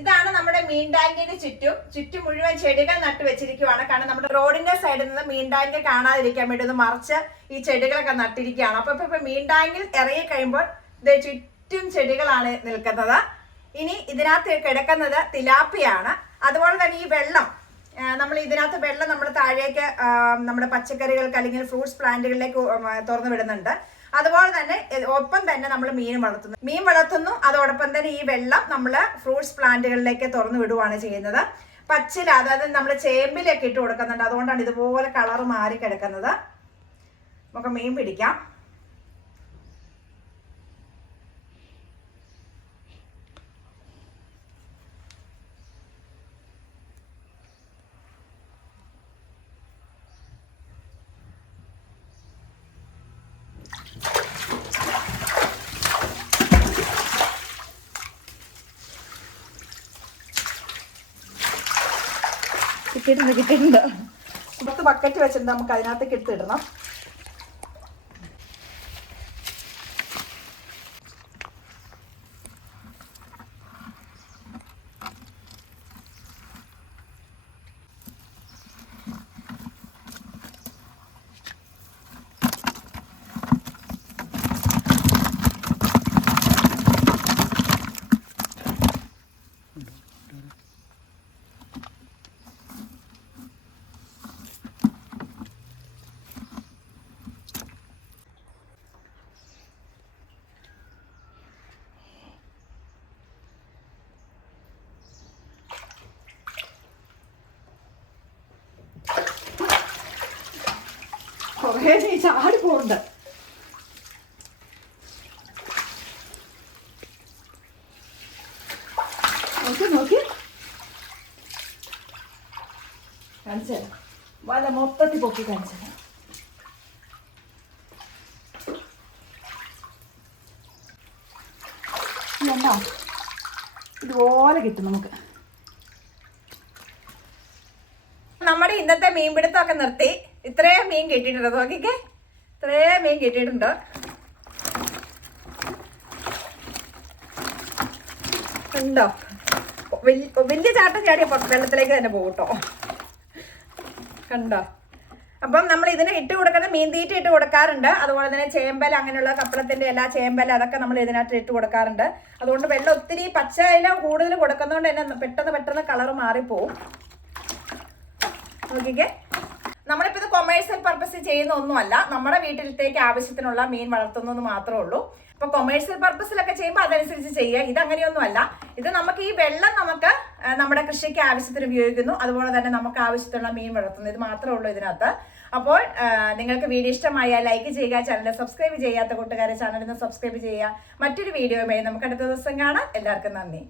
ഇതാണ് നമ്മുടെ മീൻ ടാങ്കിന് ചുറ്റും മുഴുവൻ ചെടികൾ നട്ടു വെച്ചിരിക്കുവാണ്. കാരണം നമ്മുടെ റോഡിന്റെ സൈഡിൽ നിന്ന് മീൻ ടാങ്ക് കാണാതിരിക്കാൻ വേണ്ടി ഒന്ന് മറിച്ച് ഈ ചെടികളൊക്കെ നട്ടിരിക്കുകയാണ്. അപ്പൊ ഇപ്പൊ മീൻ ടാങ്കിൽ ഇറങ്ങി കഴിയുമ്പോൾ ഇത് ചുറ്റും ചെടികളാണ് നിൽക്കുന്നത്. ഇനി ഇതിനകത്ത് കിടക്കുന്നത് തിലാപ്പിയാണ്. അതുപോലെ തന്നെ ഈ വെള്ളം നമ്മൾ ഇതിനകത്ത് വെള്ളം നമ്മൾ താഴേക്ക് നമ്മുടെ പച്ചക്കറികൾക്ക് അല്ലെങ്കിൽ ഫ്രൂട്ട്സ് പ്ലാന്റുകളിലേക്ക് തുറന്നു വിടുന്നുണ്ട്. അതുപോലെ തന്നെ ഒപ്പം തന്നെ നമ്മൾ മീൻ വളർത്തുന്നു. അതോടൊപ്പം തന്നെ ഈ വെള്ളം നമ്മൾ ഫ്രൂട്ട്സ് പ്ലാന്റുകളിലേക്ക് തുറന്നു വിടുവാണ് ചെയ്യുന്നത്. പച്ചില, അതായത് നമ്മൾ ചേമ്പിലേക്ക് ഇട്ട് കൊടുക്കുന്നുണ്ട്. അതുകൊണ്ടാണ് ഇതുപോലെ കളർ മാറി കിടക്കുന്നത്. നമുക്ക് മീൻ പിടിക്കാം. കിട്ടിയിട്ടുണ്ട്. പുറത്ത് ബക്കറ്റ് വെച്ചിട്ട് നമുക്ക് അതിനകത്തേക്ക് എടുത്തിടണം. കുറേ നീ ചാടി പോണ്ട്. നോക്കി കാണിച്ചു വല മൊത്തത്തിൽ പൊക്കി കാണിച്ചു. ഇതുണ്ടോ, ഇതുപോലെ കിട്ടും നമുക്ക്. നമ്മുടെ ഇന്നത്തെ മീൻപിടുത്തമൊക്കെ നിർത്തി. ഇത്രയും മീൻ കിട്ടിയിട്ടുണ്ട്. നോക്കിക്കേ, ഇത്രയും മീൻ കിട്ടിയിട്ടുണ്ട്. ഉണ്ടോ, വലിയ ചാട്ടം ചാടിയ വെള്ളത്തിലേക്ക് തന്നെ പോകട്ടോ. കണ്ടോ. അപ്പം നമ്മൾ ഇതിന് ഇട്ട് കൊടുക്കുന്ന മീൻ തീറ്റ ഇട്ട് കൊടുക്കാറുണ്ട്. അതുപോലെ തന്നെ ചേമ്പല, അങ്ങനെയുള്ള കപ്പളത്തിന്റെ എല്ലാ ചേമ്പല അതൊക്കെ നമ്മൾ ഇതിനകത്ത് ഇട്ട് കൊടുക്കാറുണ്ട്. അതുകൊണ്ട് വെള്ളം ഒത്തിരി പച്ച ഇല കൂടുതൽ കൊടുക്കുന്നതുകൊണ്ട് തന്നെ പെട്ടെന്ന് കളർ മാറിപ്പോവും. നോക്കിക്കേ, നമ്മളിപ്പോൾ ഇത് കൊമേഴ്സ്യൽ പർപ്പസ് ചെയ്യുന്ന ഒന്നുമല്ല. നമ്മുടെ വീട്ടിലത്തേക്ക് ആവശ്യത്തിനുള്ള മീൻ വളർത്തുന്നത് മാത്രമേ ഉള്ളൂ. അപ്പൊ കൊമേഴ്സ്യൽ പർപ്പസിലൊക്കെ ചെയ്യുമ്പോൾ അതനുസരിച്ച് ചെയ്യുക. ഇത് അങ്ങനെയൊന്നുമല്ല. ഇത് നമുക്ക് ഈ വെള്ളം നമുക്ക് നമ്മുടെ കൃഷിക്ക് ആവശ്യത്തിന് ഉപയോഗിക്കുന്നു. അതുപോലെ തന്നെ നമുക്ക് ആവശ്യത്തിനുള്ള മീൻ വളർത്തുന്നു. ഇത് മാത്രമേ ഉള്ളൂ ഇതിനകത്ത്. അപ്പോൾ നിങ്ങൾക്ക് വീഡിയോ ഇഷ്ടമായാൽ ലൈക്ക് ചെയ്യുക. ചാനൽ സബ്സ്ക്രൈബ് ചെയ്യാത്ത കൂട്ടുകാരെ ചാനലിൽ നിന്ന് സബ്സ്ക്രൈബ് ചെയ്യുക. മറ്റൊരു വീഡിയോയുമായി നമുക്ക് അടുത്ത ദിവസം കാണാം. എല്ലാവർക്കും നന്ദി.